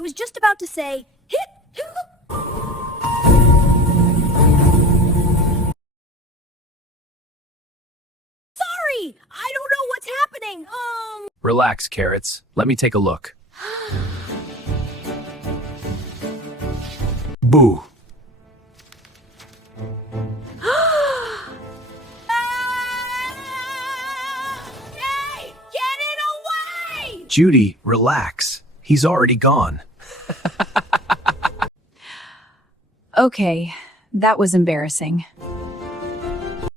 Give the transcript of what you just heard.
I was just about to say, hip, hip. Sorry, I don't know what's happening. Relax, Carrots. Let me take a look. Boo. Hey, get it away! Judy, relax. He's already gone. Okay, that was embarrassing.